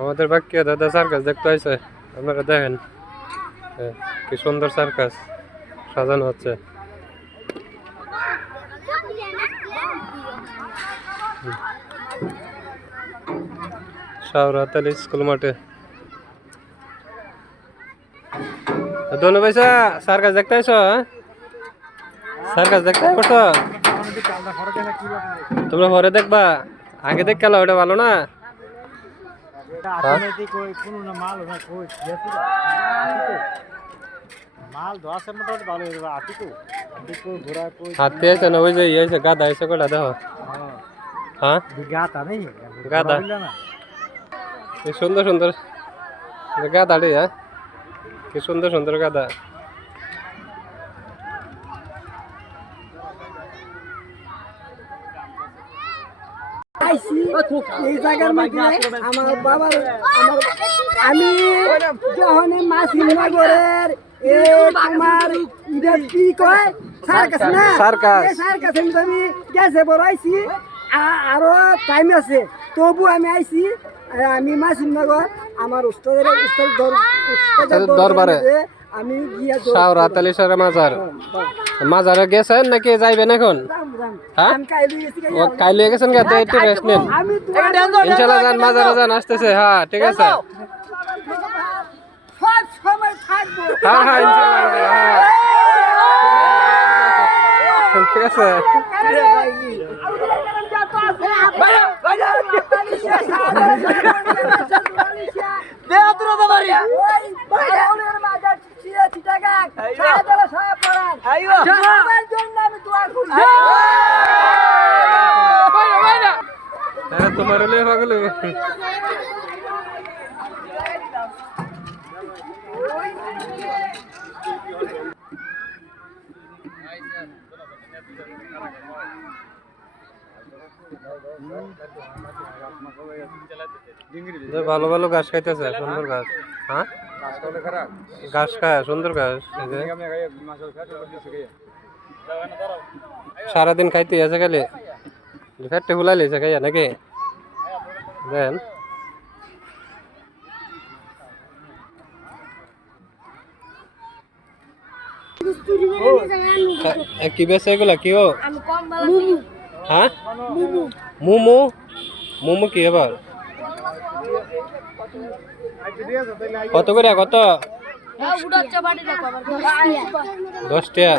আমাদের বাক্যে দাদা সার্কাস দেখতে হয়েছে, আপনারা দেখেন কি সুন্দর সার্কাস সাজানো হচ্ছে। শাহরাতালি স্কুল মাঠে দোনো পয়সা সার্কাস দেখতে আইছো? সার্কাস দেখতে আইছো? তোমরা পরে দেখবা, আগে দেখ খেলা ওটা ভালো না। হাতি আছে না, ওই যে ইয়ে আছে গাদা আছে কটা দেখো। হ্যাঁ গাদা কি সুন্দর সুন্দর গাদা রে, হ্যাঁ কি সুন্দর সুন্দর গাদা। এই জায়গার মধ্যে আমার বাবার আমি যখন মাসিমনগরের তোমার কি কয় সার্কাস না, সার্কাস আমি গেছে বড় আইছি, আরো টাইম আছে তবু আমি আইছি। আমি মাসিমনগর আমার উস্তাদের দরবারে আমি গিয়া শাহরাতালি সরে মাজারে গেছেন নাকি যাইবেন এখন? হ্যাঁ কাইলে গেছেন গাতে একটু রেস্ট নিন, ইনশাআল্লাহ যান মাজারে যান, আসতেছে। হ্যাঁ ঠিক আছে, হ্যাঁ হ্যাঁ ইনশাআল্লাহ, হ্যাঁ ঠিক আছে। তোমার হলে পাগল ভালো ভালো ঘাস খাইতেছে, সুন্দর ঘাস। হ্যাঁ ঘাস খায়, সুন্দর ঘাস। সারাদিন খাইতে আছে গেলে ফ্যাটে ফুলাই লেছে খাইয়া নাকি দেন। কি বেছে এগুলা কি? ও হ্যাঁ মোমো, মোমো কি এবার কত করে? কত? 10 টাকা।